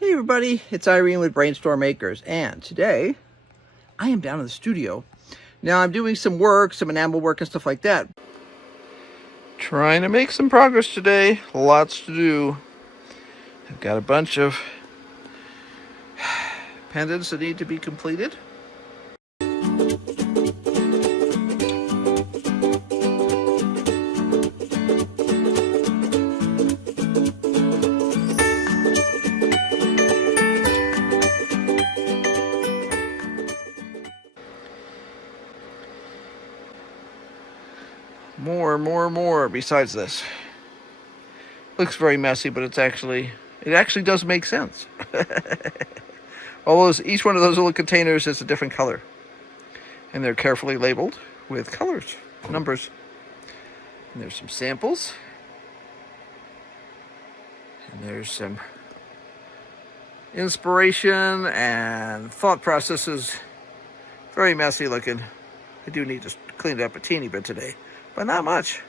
Hey everybody, it's Irene with BrainStormAcres, and today I am down in the studio. Now I'm doing some work, some enamel work and stuff like that. Trying to make some progress today, lots to do. I've got a bunch of pendants that need to be completed. More besides this. Looks very messy, but it actually does make sense. Each one of those little containers is a different color. And they're carefully labeled with colors, numbers. And there's some samples. And there's some inspiration and thought processes. Very messy looking. I do need to clean it up a teeny bit today, but not much.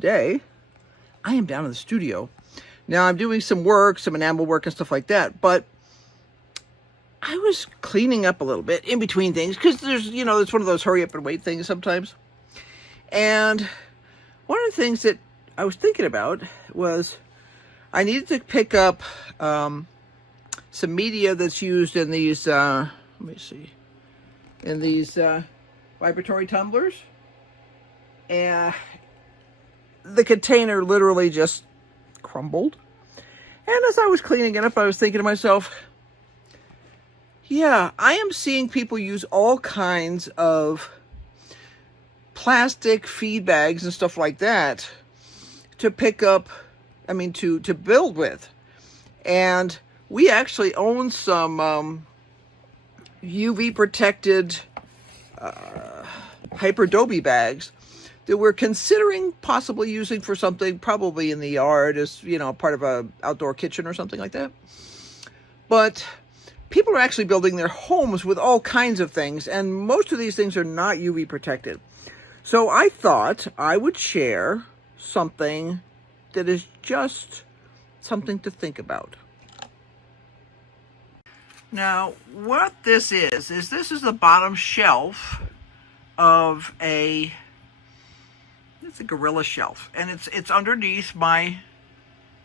Today, I am down in the studio. Now I'm doing some work, some enamel work and stuff like that, but I was cleaning up a little bit in between things because it's one of those hurry up and wait things sometimes. And one of the things that I was thinking about was I needed to pick up some media that's used in these, in these vibratory tumblers. And the container literally just crumbled. And as I was cleaning it up, I was thinking to myself, yeah, I am seeing people use all kinds of plastic feed bags and stuff like that to pick up, to build with. And we actually own some UV protected hyperdobe bags that we're considering possibly using for something, probably in the yard as, part of a outdoor kitchen or something like that. But people are actually building their homes with all kinds of things, and most of these things are not UV protected. So I thought I would share something that is just something to think about. Now, what this is this is the bottom shelf of it's a gorilla shelf, and it's underneath my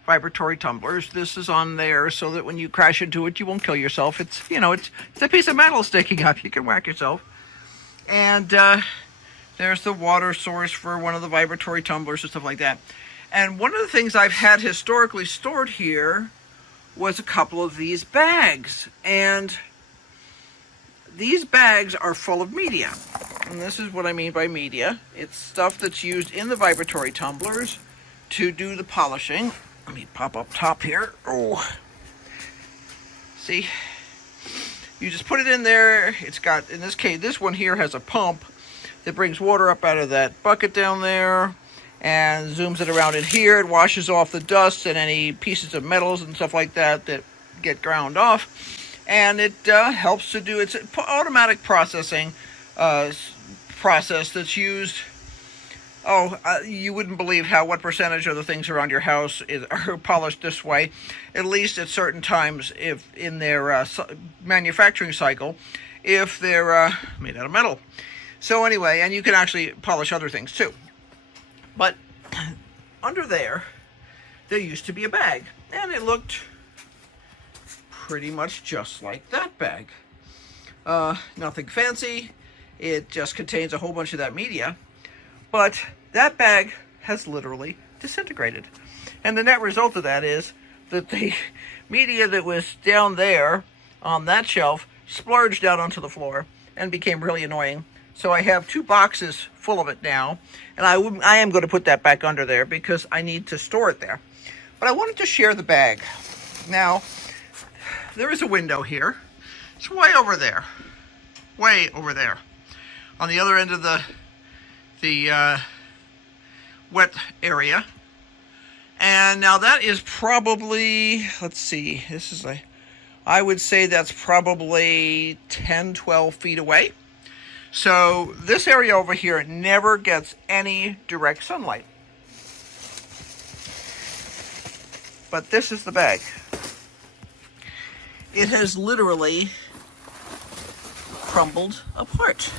vibratory tumblers. This is on there so that when you crash into it, you won't kill yourself. It's a piece of metal sticking up. You can whack yourself. And there's the water source for one of the vibratory tumblers and stuff like that. And one of the things I've had historically stored here was a couple of these bags. And these bags are full of media. And this is what I mean by media. It's stuff that's used in the vibratory tumblers to do the polishing. Let me pop up top here. Oh, see? You just put it in there. It's got, in this case, this one here has a pump that brings water up out of that bucket down there and zooms it around in here. It washes off the dust and any pieces of metals and stuff like that that get ground off. And it helps to do, it's an automatic processing process that's used. You wouldn't believe what percentage of the things around your house are polished this way, at least at certain times if in their manufacturing cycle, if they're made out of metal. So anyway, and you can actually polish other things too. But under there used to be a bag, and it looked pretty much just like that bag. Nothing fancy. It just contains a whole bunch of that media. But that bag has literally disintegrated. And the net result of that is that the media that was down there on that shelf splurged out onto the floor and became really annoying. So I have 2 boxes full of it now. And I am going to put that back under there because I need to store it there. But I wanted to share the bag. Now, there is a window here It's way over there. Way over there. On the other end of the wet area. And now that is probably, let's see, this is I would say that's probably 10, 12 feet away. So this area over here never gets any direct sunlight. But this is the bag. It has literally crumbled apart.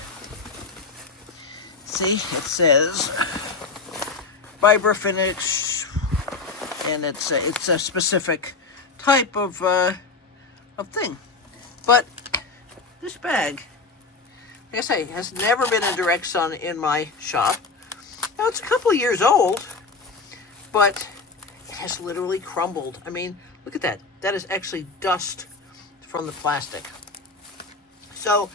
See, it says fiber finish, and it's a specific type of thing. But this bag, like I say, has never been in direct sun in my shop. Now it's a couple of years old, but it has literally crumbled. I mean, look at that. That is actually dust from the plastic. So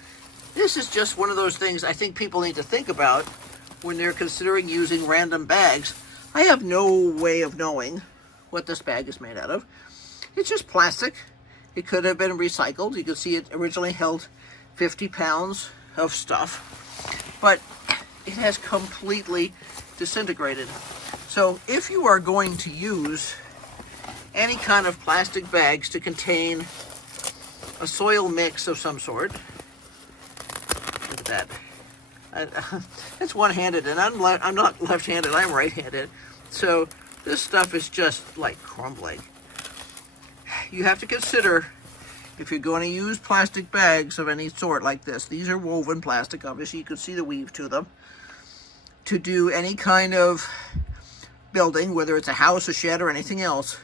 this is just one of those things I think people need to think about when they're considering using random bags. I have no way of knowing what this bag is made out of. It's just plastic. It could have been recycled. You can see it originally held 50 pounds of stuff, but it has completely disintegrated. So if you are going to use any kind of plastic bags to contain a soil mix of some sort, look at that. It's one-handed, and I'm not left-handed, I'm right-handed. So this stuff is just like crumbling. You have to consider, if you're going to use plastic bags of any sort like this, these are woven plastic, obviously you can see the weave to them, to do any kind of building, whether it's a house, a shed, or anything else,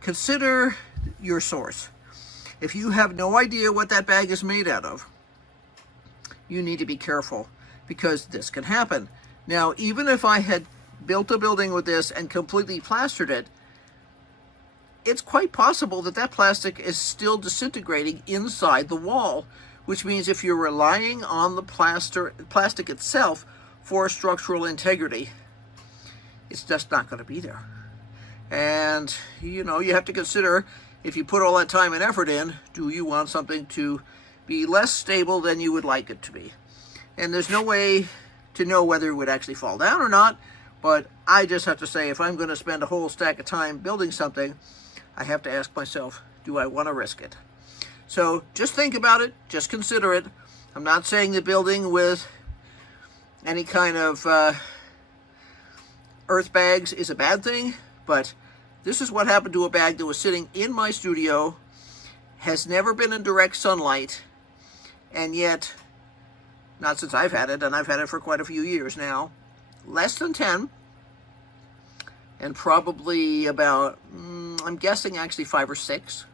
consider your source. If you have no idea what that bag is made out of, you need to be careful, because this can happen. Now, even if I had built a building with this and completely plastered it, it's quite possible that that plastic is still disintegrating inside the wall, which means if you're relying on the plastic itself for structural integrity, it's just not going to be there. And, you know, you have to consider, if you put all that time and effort in, do you want something to be less stable than you would like it to be? And there's no way to know whether it would actually fall down or not, but I just have to say, if I'm going to spend a whole stack of time building something, I have to ask myself, do I want to risk it? So just think about it, just consider it. I'm not saying that building with any kind of earth bags is a bad thing, but this is what happened to a bag that was sitting in my studio, has never been in direct sunlight, and yet, not since I've had it, and I've had it for quite a few years now, less than 10, and probably about, I'm guessing actually 5 or 6.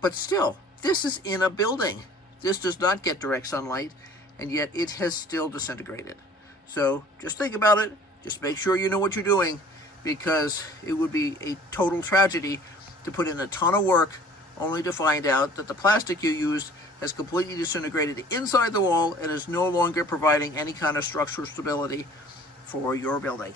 But still, this is in a building. This does not get direct sunlight, and yet it has still disintegrated. So just think about it. Just make sure you know what you're doing, because it would be a total tragedy to put in a ton of work only to find out that the plastic you used has completely disintegrated inside the wall and is no longer providing any kind of structural stability for your building.